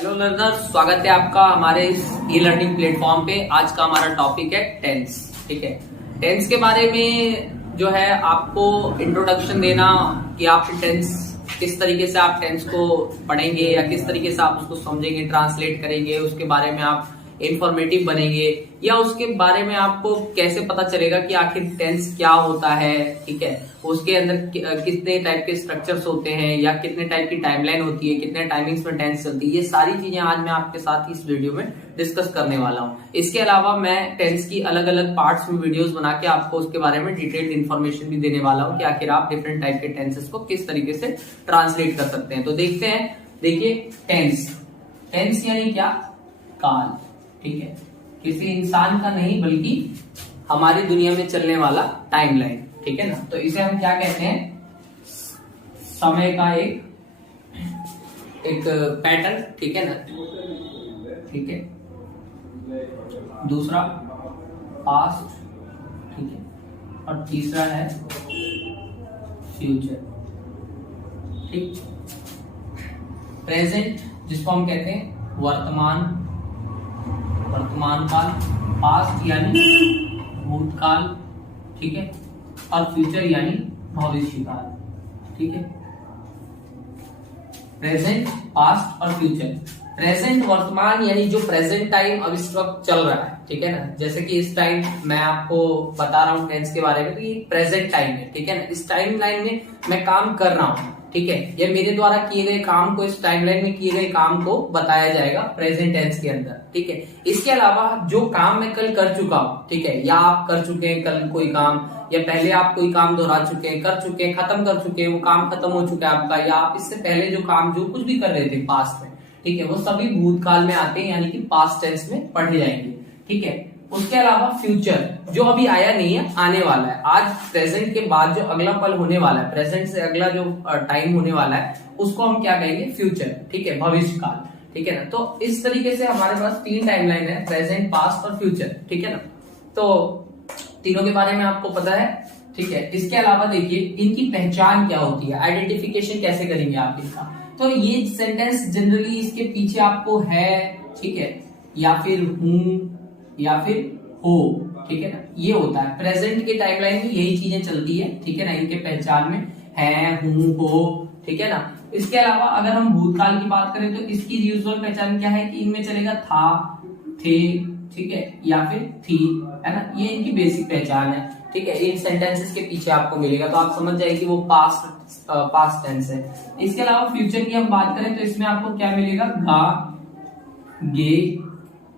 Hello learner, स्वागत है आपका हमारे इस ई लर्निंग प्लेटफॉर्म पे। आज का हमारा टॉपिक है टेंस। ठीक है, टेंस के बारे में जो है आपको इंट्रोडक्शन देना कि आप टेंस किस तरीके से आप टेंस को पढ़ेंगे या किस तरीके से आप उसको समझेंगे, ट्रांसलेट करेंगे, उसके बारे में आप इंफॉर्मेटिव बनेंगे या उसके बारे में आपको कैसे पता चलेगा कि आखिर टेंस क्या होता है। ठीक है, उसके अंदर कितने टाइप के स्ट्रक्चर्स होते हैं या कितने टाइप की टाइमलाइन होती है, कितने टाइमिंग्स में टेंस चलती है, ये सारी चीजें आज मैं आपके साथ इस वीडियो में डिस्कस करने वाला हूँ। इसके अलावा मैं टेंस की अलग अलग पार्ट्स में वीडियोस बना के आपको उसके बारे में डिटेल्ड इन्फॉर्मेशन भी देने वाला हूँ कि आखिर आप डिफरेंट टाइप के टेंसेस को किस तरीके से ट्रांसलेट कर सकते हैं। तो देखते हैं। देखिए, टेंस टेंस यानी क्या? काल। ठीक है, किसी इंसान का नहीं बल्कि हमारी दुनिया में चलने वाला टाइमलाइन। ठीक है ना, तो इसे हम क्या कहते हैं? समय का एक पैटर्न। ठीक है ना। ठीक है, दूसरा पास्ट। ठीक है, और तीसरा है फ्यूचर। ठीक, प्रेजेंट जिसको हम कहते हैं वर्तमान काल, पास्ट यानी भूतकाल। ठीक है, और फ्यूचर यानी भविष्य काल। ठीक है, प्रेजेंट, पास्ट और फ्यूचर। प्रेजेंट वर्तमान यानी जो प्रेजेंट टाइम अब इस वक्त चल रहा है। ठीक है ना, जैसे कि इस टाइम मैं आपको बता रहा हूँ टेंस के बारे में, तो ये प्रेजेंट टाइम है। ठीक है ना, इस टाइम लाइन में मैं काम कर रहा हूँ। ठीक है, ये मेरे द्वारा किए गए काम को, इस टाइमलाइन में किए गए काम को बताया जाएगा प्रेजेंट टेंस के अंदर। ठीक है, इसके अलावा जो काम मैं कल कर चुका हूँ, ठीक है, या आप कर चुके हैं कल कोई काम, या पहले आप कोई काम दोहरा चुके हैं, कर चुके हैं, खत्म कर चुके हैं, वो काम खत्म हो चुका है आपका, या आप इससे पहले जो काम जो कुछ भी कर रहे थे पास्ट में, ठीक है, वो सभी भूतकाल में आते हैं, यानी कि पास्ट टेंस में पढ़े जाएंगे। ठीक है, उसके अलावा फ्यूचर जो अभी आया नहीं है, आने वाला है। आज प्रेजेंट के बाद जो अगला पल होने वाला है, प्रेजेंट से अगला जो टाइम होने वाला है, उसको हम क्या कहेंगे? फ्यूचर। ठीक है, भविष्य काल। ठीक है ना, तो इस तरीके से हमारे पास तीन टाइमलाइन है, प्रेजेंट, पास्ट और फ्यूचर। ठीक है ना, तो तीनों के बारे में आपको पता है। ठीक है, इसके अलावा देखिए इनकी पहचान क्या होती है, आइडेंटिफिकेशन कैसे करेंगे आप इनका। तो ये सेंटेंस जनरली इसके पीछे आपको है, ठीक है, या फिर हूं या फिर हो। ठीक है ना, ये होता है प्रेजेंट के टाइमलाइन में, यही चीजें चलती है। ठीक है ना, इनके पहचान में है, हूं, हो। ठीक है ना, इसके अलावा अगर हम भूतकाल की बात करें तो इसकी यूजुअल पहचान क्या है कि इनमें चलेगा था, थे, ठीक है, या फिर थी, है ना, ये इनकी बेसिक पहचान है। ठीक है, इन सेंटेंसेस के पीछे आपको मिलेगा, तो आप समझ जाए कि वो पास्ट टेंस है। इसके अलावा फ्यूचर की हम बात करें तो इसमें आपको क्या मिलेगा? गा, गे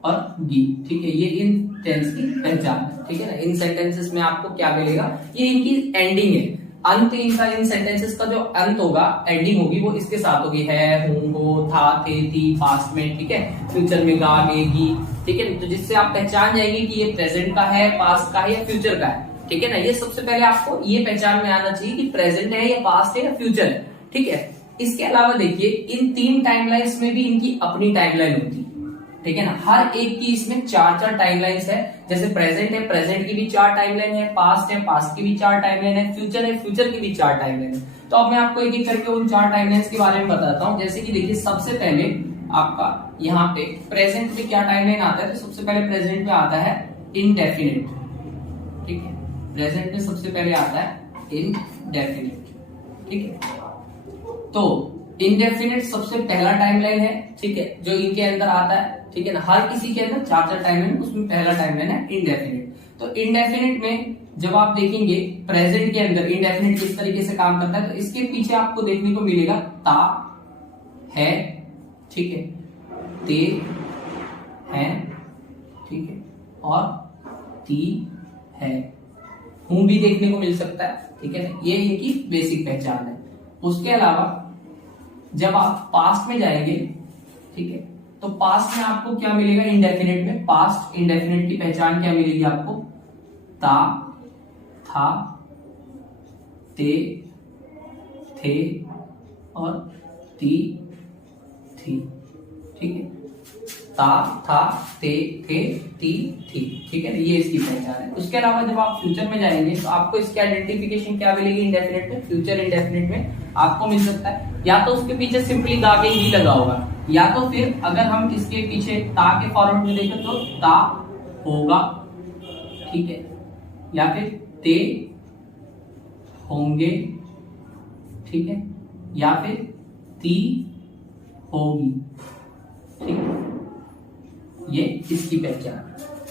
और गी। ठीक है, ये इन टेंस की पहचान है। ठीक है ना, इन सेंटेंसेस में आपको क्या मिलेगा? ये इनकी एंडिंग है, अंत। इनका इन सेंटेंसेस का जो अंत होगा, एंडिंग होगी, वो इसके साथ होगी, है, हूं, हो, था, थे, थी, पास्ट में। ठीक है, फ्यूचर में गा, गे, गी। ठीक है, तो जिससे आप पहचान जाएंगे कि ये प्रेजेंट का है, पास्ट का है या फ्यूचर का है। ठीक है ना, ये सबसे पहले आपको ये पहचान में आना चाहिए कि प्रेजेंट है या पास्ट है या फ्यूचर है। ठीक है, इसके अलावा देखिए इन तीन टाइमलाइंस में भी इनकी अपनी टाइमलाइन होती है। ठीक है ना, हर एक की इसमें चार चार टाइमलाइंस है। जैसे प्रेजेंट है, प्रेजेंट की भी चार टाइमलाइन है, पास्ट है, पास्ट की भी चार टाइमलाइन है, फ्यूचर है, फ्यूचर की भी चार टाइमलाइन है। तो अब मैं आपको एक एक करके उन चार टाइमलाइंस के बारे में बताता हूँ। जैसे कि देखिए, सबसे पहले आपका यहाँ पे प्रेजेंट में क्या टाइमलाइन आता है, तो सबसे पहले प्रेजेंट में आता है इनडेफिनिट। ठीक है, प्रेजेंट में सबसे पहले आता है इनडेफिनिट। ठीक है, तो इनडेफिनिट सबसे पहला टाइमलाइन है। ठीक है, जो इनके अंदर आता है। ठीक है ना, हर किसी के अंदर चार चार टाइमलाइन, उसमें पहला टाइमलाइन है इनडेफिनिट। तो इनडेफिनिट में जब आप देखेंगे प्रेजेंट के अंदर इनडेफिनिट किस तरीके से काम करता है, तो इसके पीछे आपको देखने को मिलेगा ता, है, ठीक है, ते, है, ठीक है, और ती, है, हूं भी देखने को मिल सकता है। ठीक है ना, ये इनकी बेसिक पहचान है। उसके अलावा जब आप पास्ट में जाएंगे, ठीक है, तो पास्ट में आपको क्या मिलेगा? इंडेफिनिट में पास्ट इंडेफिनिट की पहचान क्या मिलेगी आपको? ता, था, ते, थे और ती, थी। ठीक है, ता, था, ते, थे, ती, थी। ठीक है, ये इसकी पहचान है। उसके अलावा जब आप फ्यूचर में जाएंगे तो आपको इसकी आइडेंटिफिकेशन क्या मिलेगी? इंडेफिनिट में, फ्यूचर इंडेफिनिट में आपको मिल सकता है या तो उसके पीछे सिंपली गा के ही लगा होगा, या तो फिर अगर हम इसके पीछे ता के फॉर्मेट में देखें तो ता होगा, ठीक है, या फिर ते होंगे, ठीक है, या फिर ती होगी, ठीक है, ये इसकी पहचान,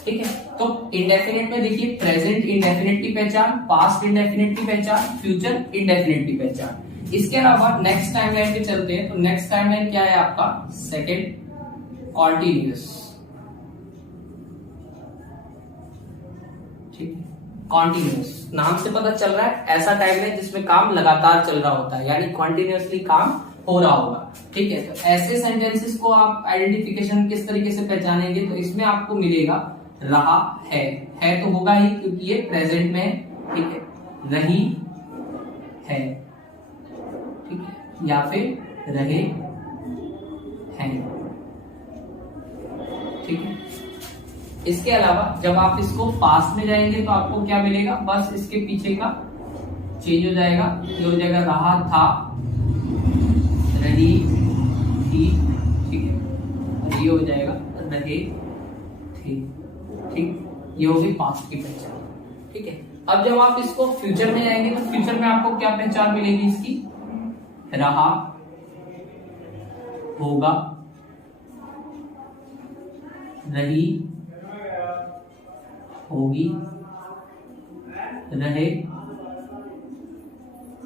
ठीक है। तो इंडेफिनिट में देखिए प्रेजेंट इंडेफिनिट की पहचान, पास्ट इंडेफिनिट की पहचान, फ्यूचर इंडेफिनिट की पहचान। इसके अलावा नेक्स्ट टाइमलाइन पे चलते हैं, तो नेक्स्ट टाइमलाइन क्या है आपका, सेकंड कॉन्टिन्यूअस, ठीक है, कॉन्टिन्यूअस नाम से पता चल रहा है ऐसा टाइमलाइन जिसमें काम लगातार चल रहा होता है, यानी कॉन्टिन्यूअसली काम हो रहा होगा, ठीक है। तो ऐसे सेंटेंसेस को आप आइडेंटिफिकेशन किस तरीके से पहचानेंगे, तो इसमें आपको मिलेगा रहा है तो होगा ही क्योंकि ये प्रेजेंट में है, ठीक है, रही है, ठीक है, या फिर रहे हैं, ठीक है। इसके अलावा जब आप इसको पास्ट में जाएंगे तो आपको क्या मिलेगा, बस इसके पीछे का चेंज हो जाएगा, ये हो जाएगा रहा था, रही थी, ठीक है, और ये हो जाएगा रहे थे, ठीक, ये होगी पास्ट की पहचान, ठीक है। अब जब आप इसको फ्यूचर में जाएंगे तो फ्यूचर में आपको क्या पहचान मिलेगी इसकी, रहा होगा, रही होगी, रहे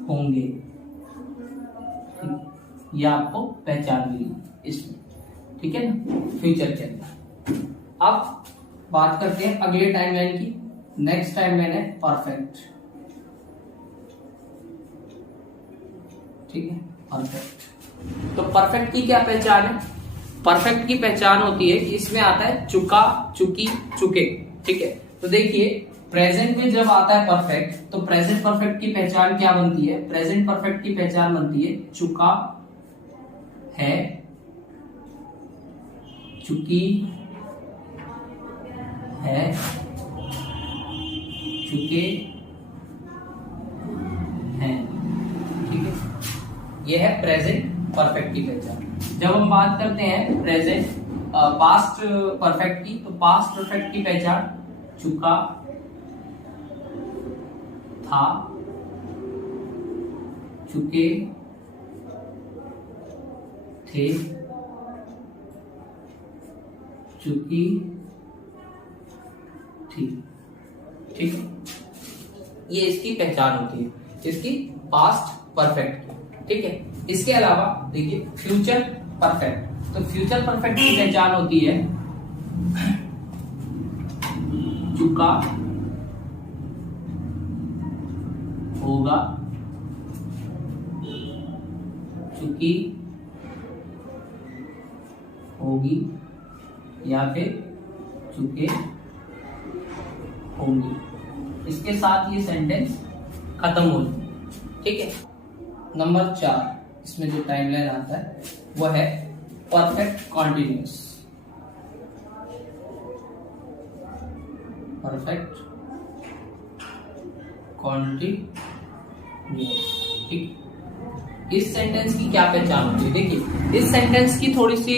होंगे, ये आपको पहचान मिली इसमें, ठीक है ना, फ्यूचर के अंदर। अब बात करते हैं अगले टाइमलाइन की। नेक्स्ट टाइमलाइन है परफेक्ट, ठीक है, परफेक्ट। तो परफेक्ट की क्या पहचान है, परफेक्ट की पहचान होती है कि इसमें आता है चुका, चुकी, चुके, ठीक है। तो देखिए प्रेजेंट में जब आता है परफेक्ट, तो प्रेजेंट परफेक्ट की पहचान क्या बनती है, प्रेजेंट परफेक्ट की पहचान बनती है चुका है, चुकी है, चुके हैं, ठीक है, यह है प्रेजेंट परफेक्ट की पहचान। जब हम बात करते हैं प्रेजेंट पास्ट परफेक्ट की, तो पास्ट परफेक्ट की पहचान चुका था, चुके थे, चुकी थी, ठीक है, ये इसकी पहचान होती है, इसकी पास्ट परफेक्ट की, ठीक है। इसके अलावा देखिए फ्यूचर परफेक्ट, तो फ्यूचर परफेक्ट की पहचान होती है चुका होगा, चुकी होगी, या फिर चुके होंगे। इसके साथ ये सेंटेंस खत्म हो जाए, ठीक है। नंबर 4 इसमें जो टाइमलाइन आता है वह है परफेक्ट कॉन्टिन्यूअस, परफेक्ट कॉन्टिन्यूअस, ठीक। इस सेंटेंस की क्या पहचान होती है, देखिए इस सेंटेंस की थोड़ी सी,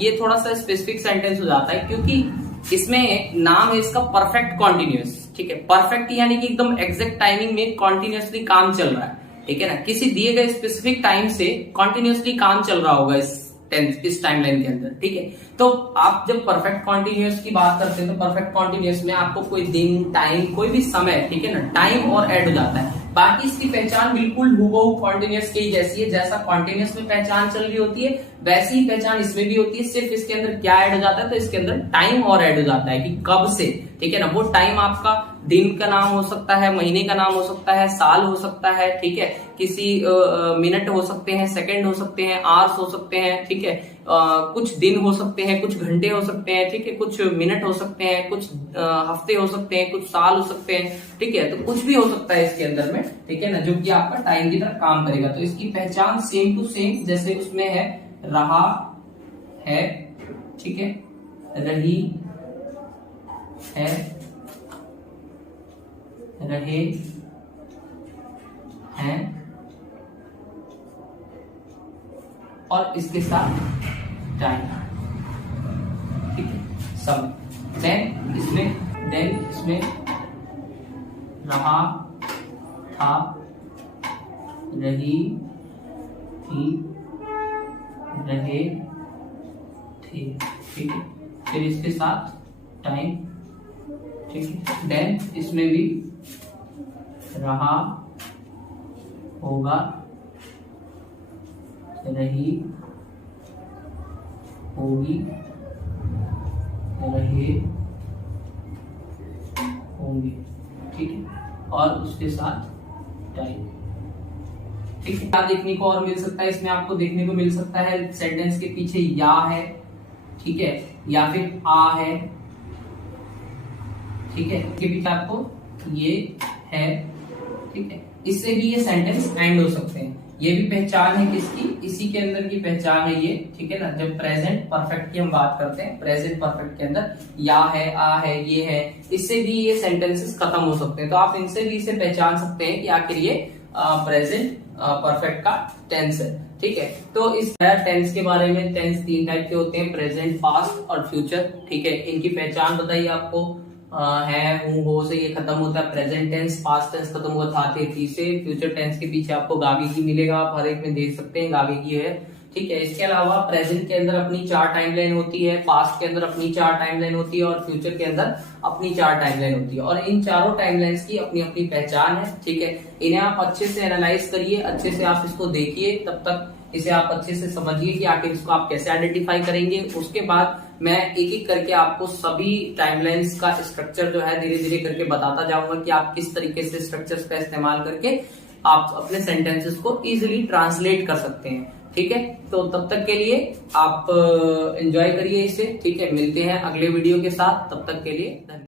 ये थोड़ा सा स्पेसिफिक सेंटेंस हो जाता है क्योंकि इसमें नाम है इसका परफेक्ट कॉन्टिन्यूअस, ठीक है। परफेक्ट यानी कि एकदम एग्जैक्ट टाइमिंग में कॉन्टिन्यूअसली काम चल रहा है, ठीक है ना, किसी दिए गए स्पेसिफिक टाइम से कॉन्टिन्यूअसली काम चल रहा होगा इस टाइमलाइन के अंदर, ठीक है। तो आप जब परफेक्ट कॉन्टिन्यूअस की बात करते हैं तो परफेक्ट कॉन्टिन्यूअस में आपको कोई दिन, टाइम, कोई भी समय, ठीक है ना, टाइम और ऐड हो जाता है। बाकी इसकी पहचान बिल्कुल हूबहू कॉन्टिन्यूअस की जैसी है, जैसा कॉन्टिन्यूअस में पहचान चल रही होती है वैसी ही पहचान इसमें भी होती है, सिर्फ इसके अंदर क्या ऐड हो जाता है, तो इसके अंदर टाइम और ऐड हो जाता है कि कब से, ठीक है ना। वो टाइम आपका दिन का नाम हो सकता है, महीने का नाम हो सकता है, साल हो सकता है, ठीक है, किसी मिनट हो सकते हैं, सेकंड हो सकते हैं, आवर्स हो सकते हैं, ठीक है, कुछ दिन हो सकते हैं, कुछ घंटे हो सकते हैं, ठीक है, कुछ मिनट हो सकते हैं, कुछ हफ्ते हो सकते हैं, कुछ साल हो सकते हैं, ठीक है। तो कुछ भी हो सकता है इसके अंदर में, ठीक है ना, जो कि आपका टाइम की तरह काम करेगा। तो इसकी पहचान सेम टू सेम जैसे उसमें है रहा है, ठीक है, रही है, रहे हैं, और इसके साथ टाइम, ठीक है, समय। देन इसमें रहा, था, रही, थी, रहे, थे, ठीक है। फिर इसके साथ टाइम, ठीक है। देन इसमें भी रहा, होगा, रही, होगी, रहे, होंगे, ठीक है, और उसके साथ टाइम, ठीक है। क्या देखने को और मिल सकता है इसमें? आपको देखने को मिल सकता है सेंटेंस के पीछे या है, ठीक है, या फिर आ है, ठीक है, इसके पीछे आपको ये है, ठीक है। इससे भी ये सेंटेंस एंड हो सकते हैं। ये भी पहचान है किसकी? इसी के अंदर की पहचान है ये, ठीक है ना। जब प्रेजेंट परफेक्ट की हम बात करते हैं, प्रेजेंट परफेक्ट के अंदर या है, आ है, ये है, इससे भी ये सेंटेंसेस खत्म हो सकते हैं। तो आप इनसे भी इसे पहचान सकते हैं कि आखिर ये प्रेजेंट परफेक्ट का टेंस है, ठीक है। तो इस टेंस के बारे में, टेंस 3 टाइप के होते हैं, प्रेजेंट, पास्ट और फ्यूचर, ठीक है। इनकी पहचान बताइए आपको। है, हूं, हो से ये खत्म होता है प्रेजेंट टेंस, पास्ट टेंस खत्म हुआ था, थे, थी से। फ्यूचर टेंस के पीछे आपको गावी की मिलेगा, आप हर एक में देख सकते हैं गावी की है, ठीक है। इसके अलावा प्रेजेंट के अंदर अपनी 4 टाइमलाइन होती है, पास्ट के अंदर अपनी 4 टाइमलाइन होती है और फ्यूचर के अंदर अपनी 4 टाइमलाइन होती है। और इन चारों टाइमलाइंस की अपनी अपनी पहचान है, ठीक है। इन्हें आप अच्छे से एनालाइज करिए, अच्छे से आप इसको देखिए, तब तक इसे आप अच्छे से समझिए कि आखिर इसको आप कैसे आइडेंटिफाई करेंगे। उसके बाद मैं एक एक करके आपको सभी टाइमलाइंस का स्ट्रक्चर जो है धीरे धीरे करके बताता जाऊंगा कि आप किस तरीके से स्ट्रक्चर्स का इस्तेमाल करके आप अपने सेंटेंसेस को इजीली ट्रांसलेट कर सकते हैं, ठीक है। तो तब तक के लिए आप एंजॉय करिए इसे, ठीक है। मिलते हैं अगले वीडियो के साथ, तब तक के लिए धन्यवाद।